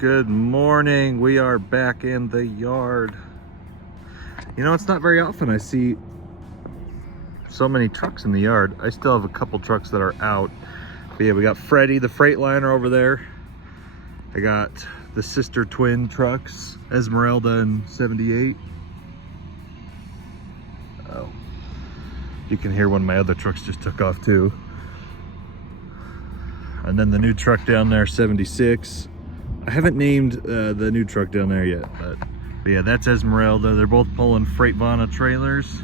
Good morning. We are back in the yard. You know, it's not very often I see so many trucks in the yard. I still have a couple trucks that are out. But yeah, we got Freddie, the Freightliner over there. I got the sister twin trucks, Esmeralda and 78. Oh, you can hear one of my other trucks just took off too. And then the new truck down there, 76. I haven't named the new truck down there yet, but yeah, that's Esmeralda. They're both pulling Freightliner trailers.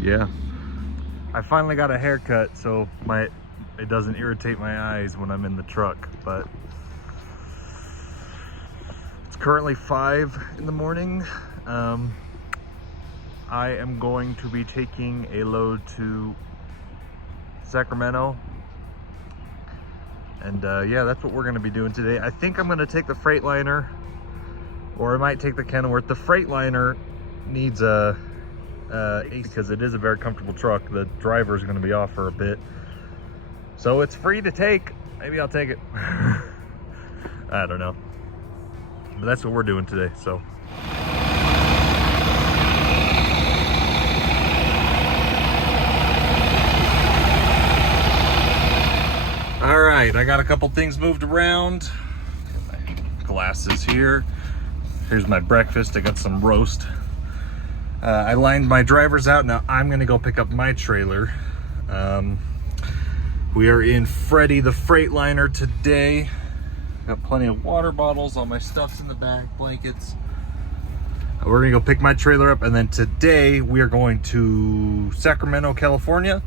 Yeah, I finally got a haircut, so it doesn't irritate my eyes when I'm in the truck. But it's currently 5 in the morning. I am going to be taking a load to Sacramento, and yeah, that's what we're going to be doing today. I think I'm going to take the Freightliner, or I might take the Kenilworth. The Freightliner needs a because it is a very comfortable truck. The driver is going to be off for a bit, so it's free to take. Maybe I'll take it. I don't know, but that's what we're doing today. So all right, I got a couple things moved around. Get my glasses here. Here's my breakfast. I got some roast. I lined my drivers out. Now I'm gonna go pick up my trailer. We are in Freddie the Freightliner today. Got plenty of water bottles. All my stuff's in the back, blankets. We're gonna go pick my trailer up, and then today we are going to Sacramento, California.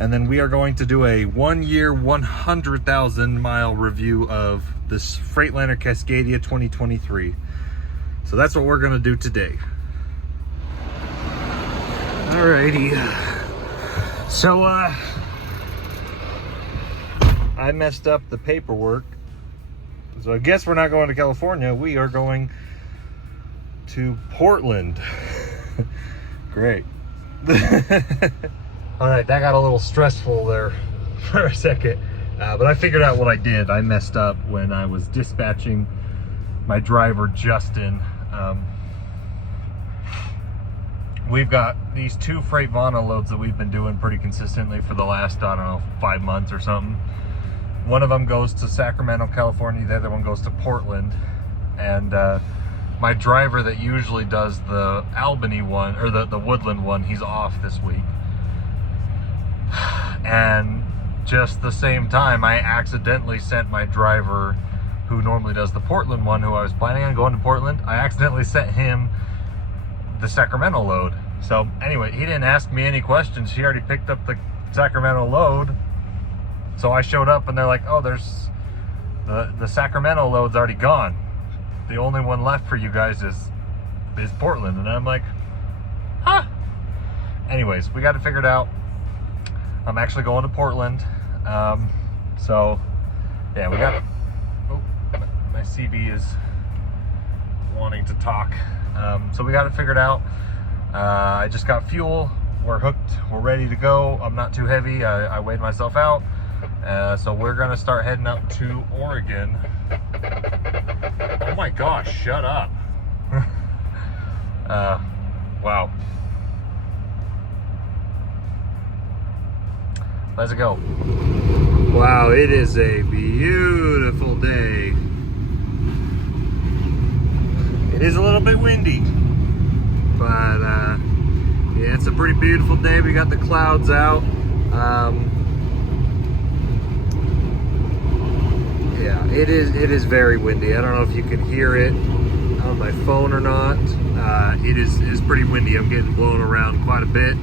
And then we are going to do a 1 year, 100,000 mile review of this Freightliner Cascadia 2023. So that's what we're gonna do today. Alrighty. So I messed up the paperwork. So I guess we're not going to California. We are going to Portland. Great. All right, that got a little stressful there for a second, but I figured out what I did. I messed up when I was dispatching my driver, Justin. We've got these 2 Freightliner loads that we've been doing pretty consistently for the last, I don't know, 5 months or something. One of them goes to Sacramento, California. The other one goes to Portland. And my driver that usually does the Albany one, or the Woodland one, he's off this week. And just the same time, I accidentally sent my driver who normally does the Portland one, who I was planning on going to Portland, I accidentally sent him the Sacramento load. So anyway, he didn't ask me any questions. He already picked up the Sacramento load. So I showed up and they're like, oh, there's the Sacramento load's already gone. The only one left for you guys is Portland. And I'm like, huh? Anyways, we got it figured out. I'm actually going to Portland. So yeah, we got, oh, my CB is wanting to talk. So we got it figured out. I just got fuel. We're hooked. We're ready to go. I'm not too heavy. I weighed myself out. So we're gonna start heading up to Oregon. Oh my gosh, shut up. Wow. Let's go. Wow, it is a beautiful day. It is a little bit windy, but yeah, it's a pretty beautiful day. We got the clouds out. Yeah, it is very windy. I don't know if you can hear it on my phone or not. It is pretty windy. I'm getting blown around quite a bit.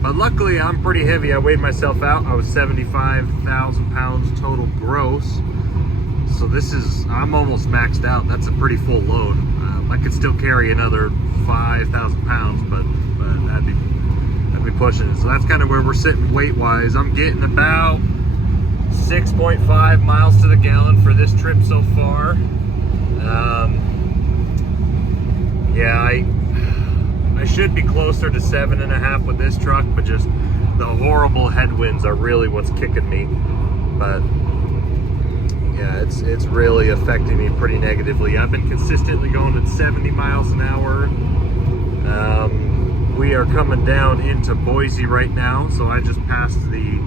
But luckily I'm pretty heavy. I weighed myself out. I was 75,000 pounds total gross. So I'm almost maxed out. That's a pretty full load. I could still carry another 5,000 pounds, but that'd be pushing it. So that's kind of where we're sitting weight-wise. I'm getting about 6.5 miles to the gallon for this trip so far. Yeah, I should be closer to 7.5 with this truck, but just the horrible headwinds are really what's kicking me. But yeah, it's really affecting me pretty negatively. I've been consistently going at 70 miles an hour. We are coming down into Boise right now, so I just passed the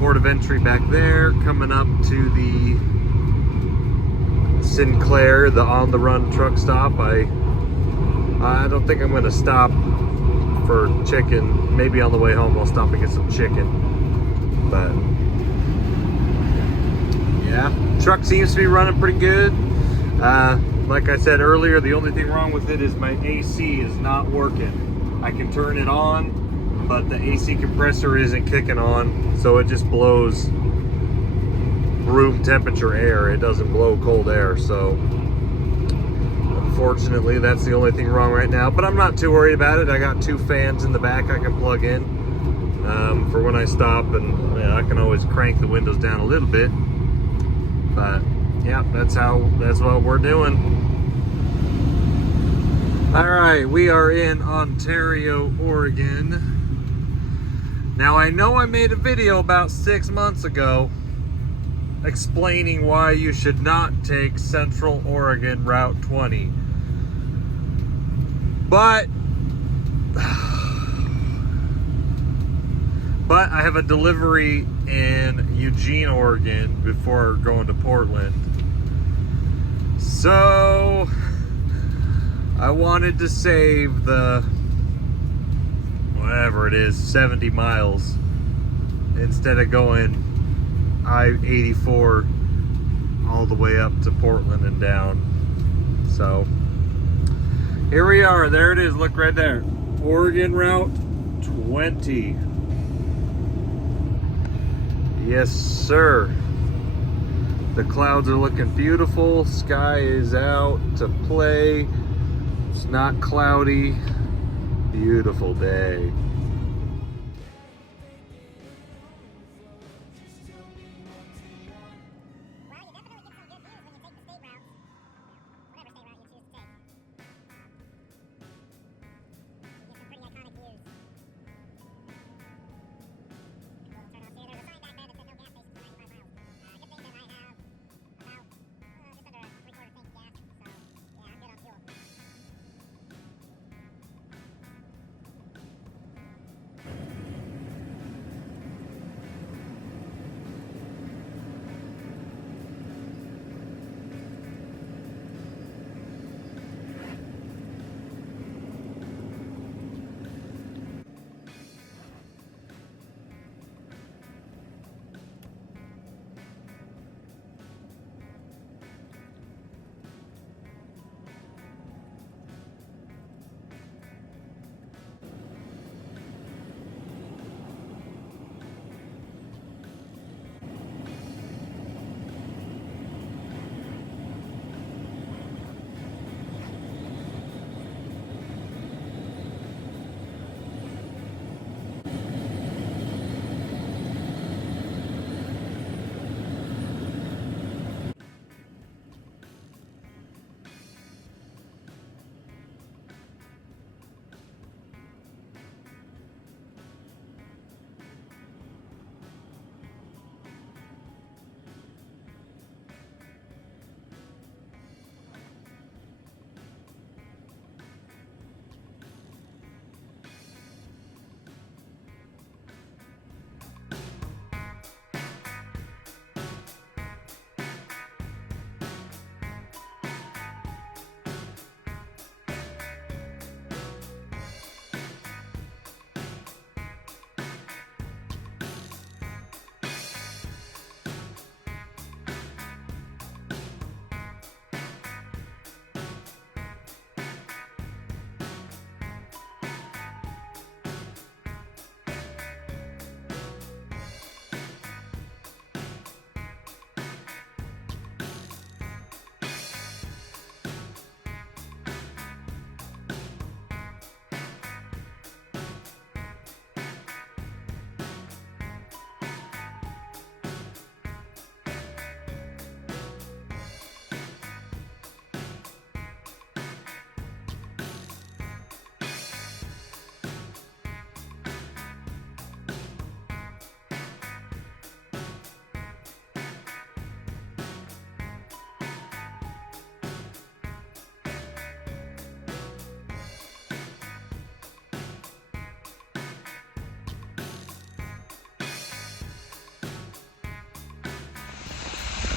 port of entry back there, coming up to the Sinclair, the on-the-run truck stop. I don't think I'm going to stop for chicken. Maybe on the way home I'll stop and get some chicken. But yeah, truck seems to be running pretty good. Like I said earlier, the only thing wrong with it is my AC is not working. I can turn it on, but the AC compressor isn't kicking on, so it just blows room temperature air. It doesn't blow cold air, so unfortunately that's the only thing wrong right now, but I'm not too worried about it. I got 2 fans in the back I can plug in for when I stop, and I can always crank the windows down a little bit. But yeah, that's what we're doing. All right, we are in Ontario, Oregon. Now I know I made a video about 6 months ago explaining why you should not take Central Oregon Route 20. But I have a delivery in Eugene, Oregon before going to Portland. So I wanted to save the, whatever it is, 70 miles instead of going I-84 all the way up to Portland and down. So here we are. There it is. Look right there. Oregon Route 20. Yes, sir. The clouds are looking beautiful. Sky is out to play. It's not cloudy. Beautiful day.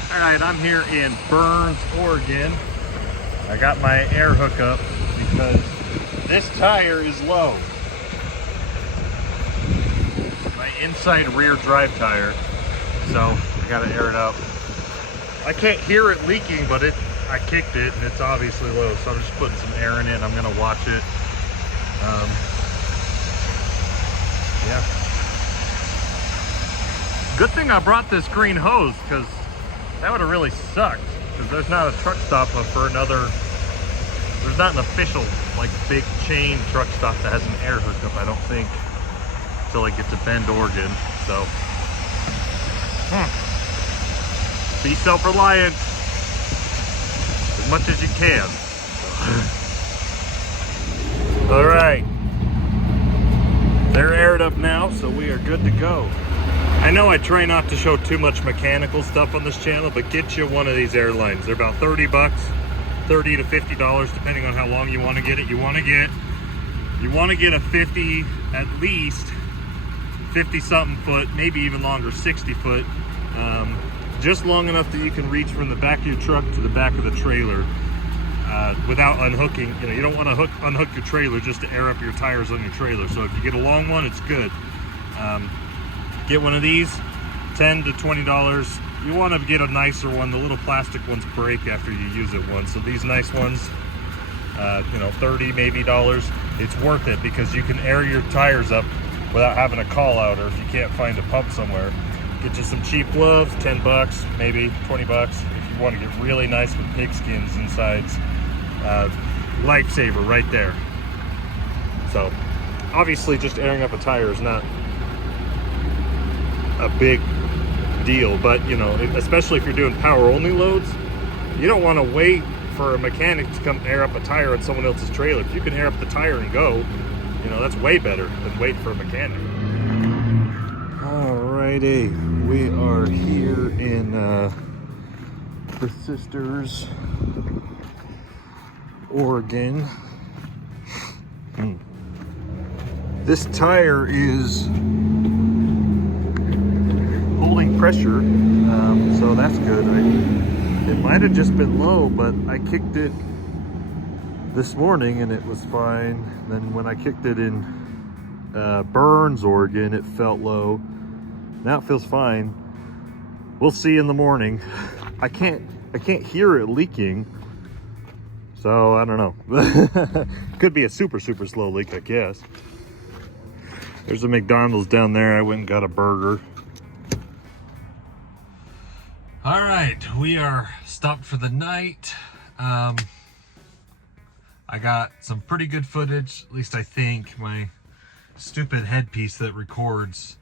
All right, I'm here in Burns, Oregon. I got my air hookup because this tire is low. My inside rear drive tire. So I gotta air it up. I can't hear it leaking, but I kicked it and it's obviously low. So I'm just putting some air in it. I'm gonna watch it. Yeah. Good thing I brought this green hose, because that would have really sucked, because there's not a truck stop for another, there's not an official like big chain truck stop that has an air hookup, I don't think, until I get to Bend, Oregon. So be self-reliant as much as you can. All right, they're aired up now, so we are good to go. I know I try not to show too much mechanical stuff on this channel, but get you one of these airlines. They're about 30 bucks, $30 to $50, depending on how long you want to get it. You want to get a 50, at least 50 something foot, maybe even longer, 60 foot, just long enough that you can reach from the back of your truck to the back of the trailer without unhooking. You know, you don't want to unhook your trailer just to air up your tires on your trailer. So if you get a long one, it's good. Get one of these, $10 to $20. You want to get a nicer one. The little plastic ones break after you use it once. So these nice ones, you know, $30 maybe dollars. It's worth it because you can air your tires up without having a call out, or if you can't find a pump somewhere. Get you some cheap gloves, 10 bucks, maybe 20 bucks. If you want to get really nice with pigskins insides, lifesaver right there. So obviously just airing up a tire is not a big deal, but you know, especially if you're doing power only loads, you don't want to wait for a mechanic to come air up a tire on someone else's trailer. If you can air up the tire and go, you know, that's way better than wait for a mechanic. Alrighty, we are here in the Sisters, Oregon. This tire is holding pressure, so that's good. It might have just been low, but I kicked it this morning and it was fine. Then when I kicked it in Burns, Oregon, it felt low. Now it feels fine. We'll see in the morning. I can't hear it leaking, so I don't know. Could be a super slow leak, I guess. There's a McDonald's down there. I went and got a burger. All right, we are stopped for the night. I got some pretty good footage, at least I think. My stupid headpiece that records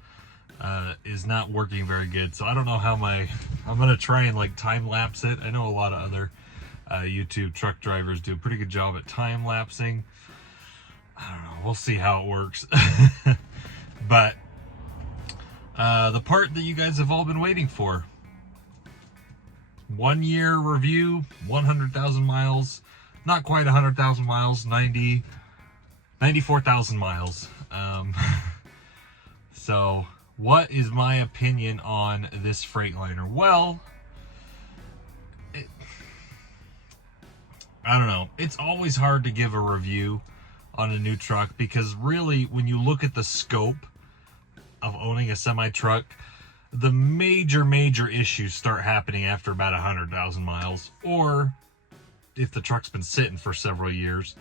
is not working very good, so I don't know how I'm gonna try and like time lapse it. I know a lot of other YouTube truck drivers do a pretty good job at time lapsing. I don't know, we'll see how it works. But the part that you guys have all been waiting for. 1 year review, 100,000 miles, not quite 100,000 miles, 94,000 miles. So what is my opinion on this Freightliner? Well, I don't know. It's always hard to give a review on a new truck because really when you look at the scope of owning a semi-truck, the major issues start happening after about 100,000 miles, or if the truck's been sitting for several years.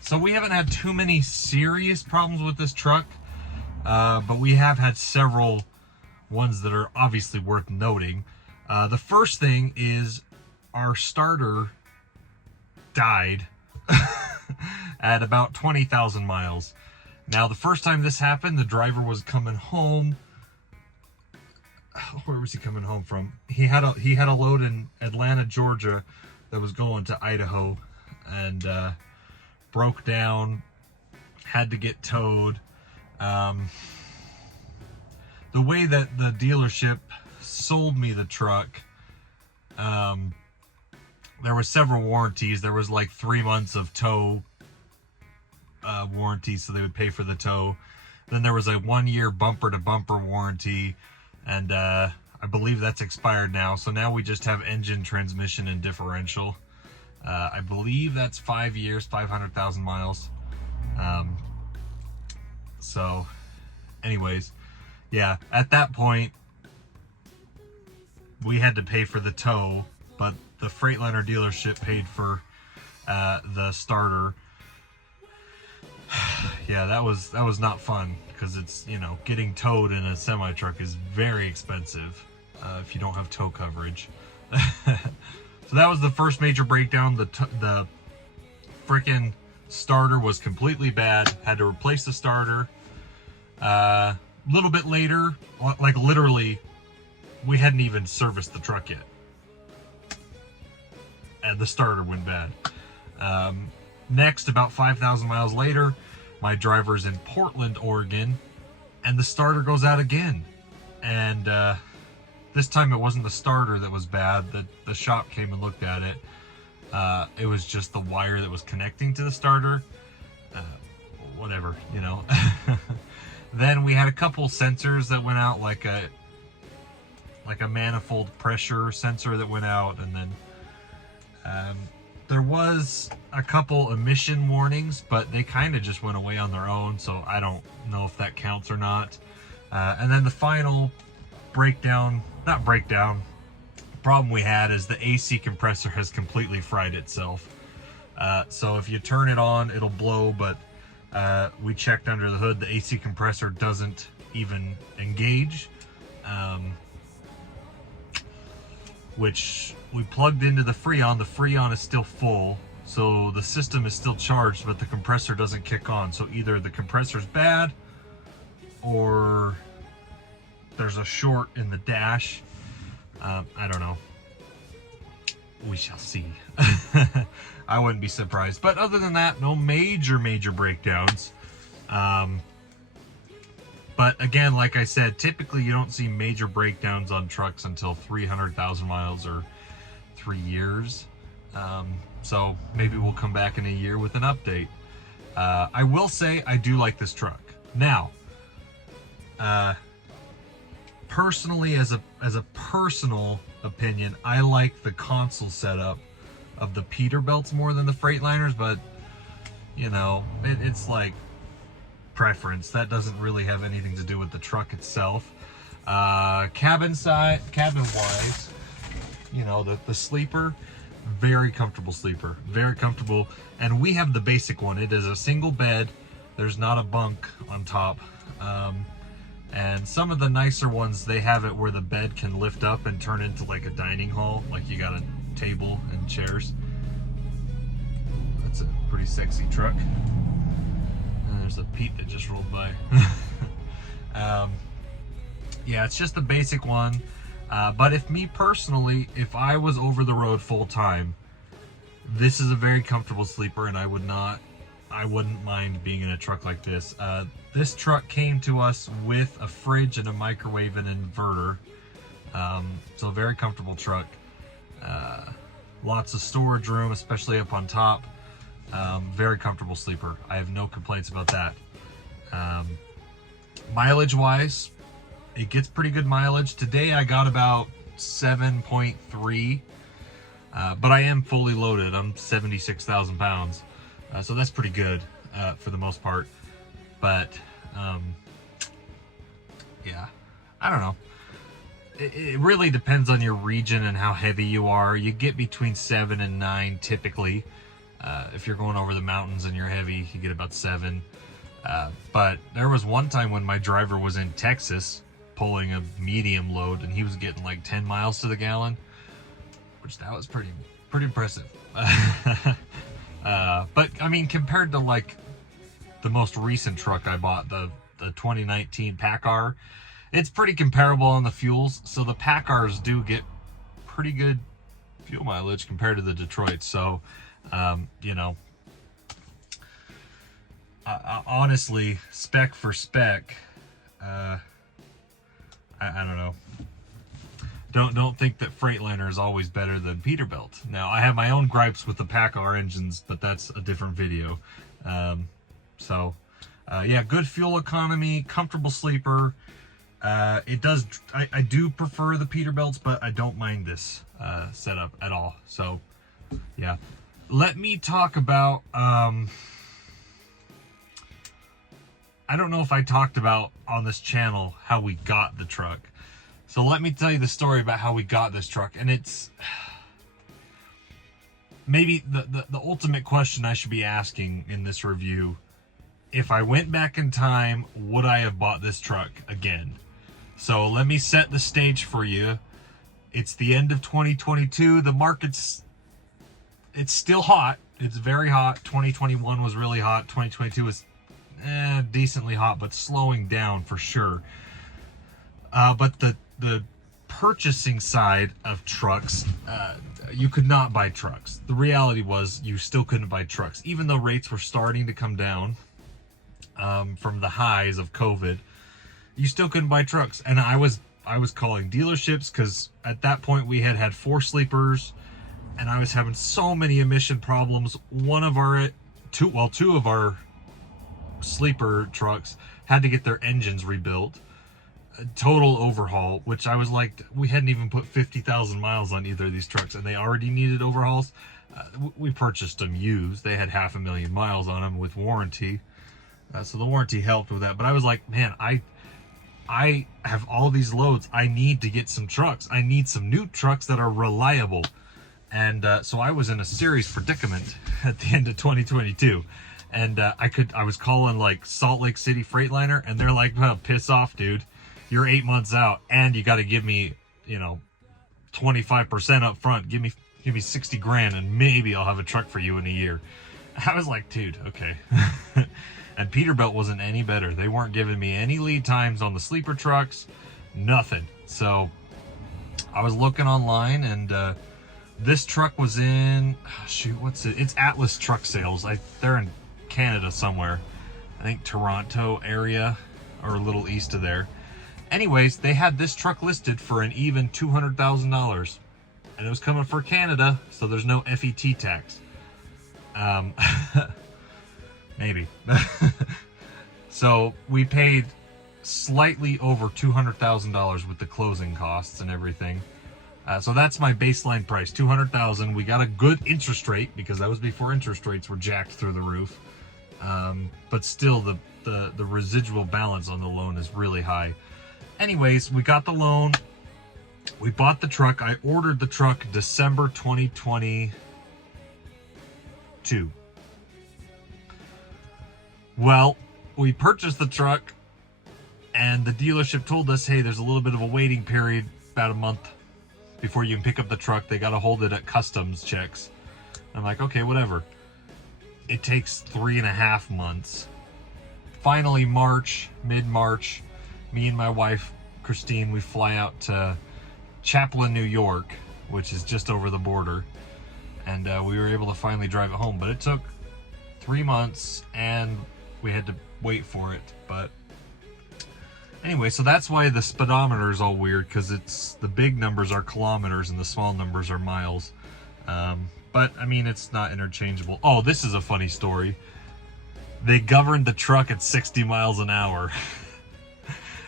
So we haven't had too many serious problems with this truck, but we have had several ones that are obviously worth noting. The first thing is our starter died at about 20,000 miles. Now, the first time this happened, the driver was coming home. Where was he coming home from? He had a load in Atlanta, Georgia that was going to Idaho, and broke down, had to get towed. The way that the dealership sold me the truck, there were several warranties. There was like 3 months of tow warranty, so they would pay for the tow. Then there was a 1 year bumper to bumper warranty, and I I believe that's expired now. So now we just have engine, transmission, and differential. I believe that's 5 years, 500,000 miles. So anyways, yeah, at that point, we had to pay for the tow, but the Freightliner dealership paid for the starter. Yeah, that was not fun, because it's, you know, getting towed in a semi truck is very expensive if you don't have tow coverage. So that was the first major breakdown. The freaking starter was completely bad. Had to replace the starter. A little bit later, like literally, we hadn't even serviced the truck yet, and the starter went bad. Next, about 5,000 miles later, my driver's in Portland, Oregon, and the starter goes out again. And this time it wasn't the starter that was bad. The shop came and looked at it. It was just the wire that was connecting to the starter. Whatever, you know. Then we had a couple sensors that went out, like a manifold pressure sensor that went out, and then there was a couple emission warnings, but they kind of just went away on their own, so I don't know if that counts or not. And then the final problem we had is the AC compressor has completely fried itself. So if you turn it on, it'll blow, but we checked under the hood, the AC compressor doesn't even engage. Which we plugged into the Freon. The Freon is still full, so the system is still charged, but the compressor doesn't kick on. So either the compressor's bad, or there's a short in the dash. I don't know. We shall see. I wouldn't be surprised. But other than that, no major breakdowns. But again, like I said, typically you don't see major breakdowns on trucks until 300,000 miles or 3 years. So maybe we'll come back in a year with an update. I will say I do like this truck. Now, personally, as a personal opinion, I like the console setup of the Peterbilts more than the Freightliners, but you know, it's like preference. That doesn't really have anything to do with the truck itself. Cabin wise, you know, the sleeper, very comfortable sleeper, very comfortable. And we have the basic one. It is a single bed. There's not a bunk on top. And some of the nicer ones, they have it where the bed can lift up and turn into like a dining hall, like you got a table and chairs. That's a pretty sexy truck. And there's a Pete that just rolled by. Yeah, it's just the basic one. But if me personally, if I was over the road full time, this is a very comfortable sleeper, and I wouldn't mind being in a truck like this. This truck came to us with a fridge and a microwave and inverter. So a very comfortable truck. Lots of storage room, especially up on top. Very comfortable sleeper. I have no complaints about that. Mileage wise, it gets pretty good mileage. Today I got about 7.3, but I am fully loaded. I'm 76,000 pounds. So that's pretty good for the most part. But yeah, I don't know. It really depends on your region and how heavy you are. You get between 7 and 9 typically. If you're going over the mountains and you're heavy, you get about 7. But there was one time when my driver was in Texas pulling a medium load, and he was getting like 10 miles to the gallon, which that was pretty impressive. But I mean, compared to like the most recent truck I bought, the 2019 PACCAR, it's pretty comparable on the fuels. So the PACCARs do get pretty good fuel mileage compared to the Detroit. So, you know, honestly, spec for spec, I don't know. Don't think that Freightliner is always better than Peterbilt. Now, I have my own gripes with the PACCAR engines, but that's a different video. Yeah, good fuel economy, comfortable sleeper. It does, I do prefer the Peterbilts, but I don't mind this setup at all. So yeah, let me talk about, I don't know if I talked about on this channel how we got the truck. So let me tell you the story about how we got this truck. And it's maybe the ultimate question I should be asking in this review. If I went back in time, would I have bought this truck again? So let me set the stage for you. It's the end of 2022. The market's, it's still hot. It's very hot. 2021 was really hot. 2022 was decently hot, but slowing down for sure. But the purchasing side of trucks, you could not buy trucks. The reality was you still couldn't buy trucks, even though rates were starting to come down from the highs of COVID. You still couldn't buy trucks. And I was calling dealerships because at that point we had 4 sleepers and I was having so many emission problems. Two of our sleeper trucks had to get their engines rebuilt, a total overhaul, which I was like, we hadn't even put 50,000 miles on either of these trucks and they already needed overhauls. We purchased them used. They had 500,000 miles on them with warranty. So the warranty helped with that. But I was like, man, I have all these loads. I need to get some trucks. I need some new trucks that are reliable. And so I was in a serious predicament at the end of 2022. And I was calling like Salt Lake City Freightliner and they're like, well, piss off, dude. You're 8 months out and you got to give me, 25% up front. Give me 60 grand and maybe I'll have a truck for you in a year. I was like, dude, okay. And Peterbilt wasn't any better. They weren't giving me any lead times on the sleeper trucks, nothing. So I was looking online and this truck was in, it's Atlas Truck Sales. They're in Canada somewhere. I think Toronto area or a little east of there. Anyways, they had this truck listed for an even $200,000 and it was coming for Canada, so there's no FET tax. Maybe. So we paid slightly over $200,000 with the closing costs and everything. So that's my baseline price, $200,000. We got a good interest rate because that was before interest rates were jacked through the roof. But still, the residual balance on the loan is really high. Anyways, we got the loan. We bought the truck. I ordered the truck December 2022. Well, we purchased the truck and the dealership told us, hey, there's a little bit of a waiting period, about a month before you can pick up the truck. They got to hold it at customs checks. I'm like, okay, whatever. It takes 3.5 months. Finally, mid-March, me and my wife, Christine, we fly out to Chaplin, New York, which is just over the border. And we were able to finally drive it home, but it took 3 months and we had to wait for it. But anyway, so that's why the speedometer is all weird, because it's the big numbers are kilometers and the small numbers are miles. But I mean, it's not interchangeable. Oh, this is a funny story. They governed the truck at 60 miles an hour.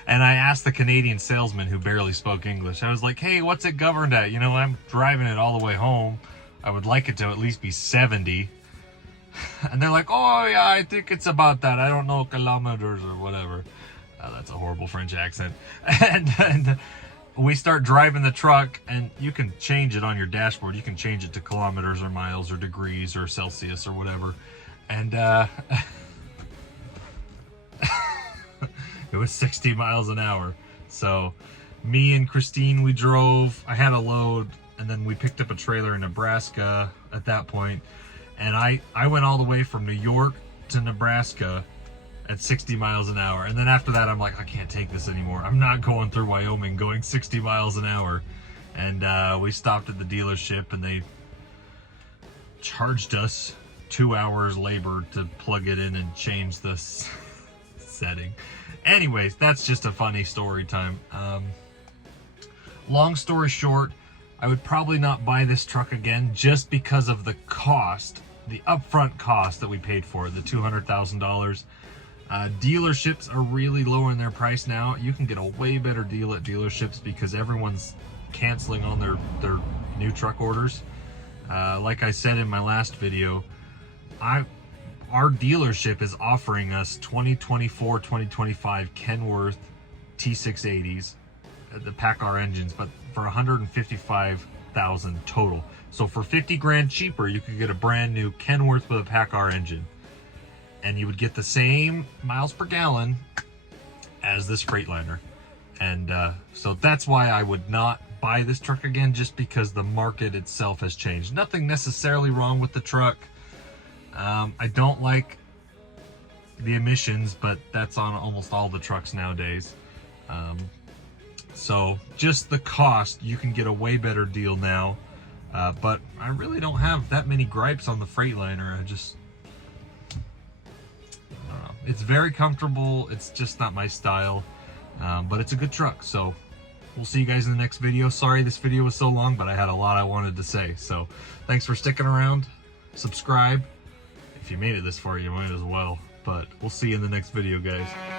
And I asked the Canadian salesman who barely spoke English, I was like, hey, what's it governed at? I'm driving it all the way home. I would like it to at least be 70. And they're like, oh yeah, I think it's about that. I don't know, kilometers or whatever. That's a horrible French accent. And we start driving the truck, and you can change it on your dashboard. You can change it to kilometers or miles or degrees or Celsius or whatever. And it was 60 miles an hour. So me and Christine, we drove. I had a load, and then we picked up a trailer in Nebraska at that point. And I went all the way from New York to Nebraska at 60 miles an hour. And then after that, I'm like, I can't take this anymore. I'm not going through Wyoming going 60 miles an hour. And we stopped at the dealership and they charged us 2 hours labor to plug it in and change the setting. Anyways, that's just a funny story time. Long story short, I would probably not buy this truck again just because of the cost, the upfront cost that we paid for it, the $200,000. Dealerships are really lowering their price now. You can get a way better deal at dealerships because everyone's canceling on their new truck orders. Like I said in my last video, our dealership is offering us 2024, 2025 Kenworth T680s, the PACCAR engines, but for $155,000 total. So for 50 grand cheaper, you could get a brand new Kenworth with a PACCAR engine, and you would get the same miles per gallon as this Freightliner. And so that's why I would not buy this truck again, just because the market itself has changed. Nothing necessarily wrong with the truck. I don't like the emissions, but that's on almost all the trucks nowadays. So just the cost, you can get a way better deal now. But I really don't have that many gripes on the Freightliner. I don't know. It's very comfortable. It's just not my style, but it's a good truck. So we'll see you guys in the next video. Sorry this video was so long, but I had a lot I wanted to say. So thanks for sticking around. Subscribe. If you made it this far, you might as well. But we'll see you in the next video, guys.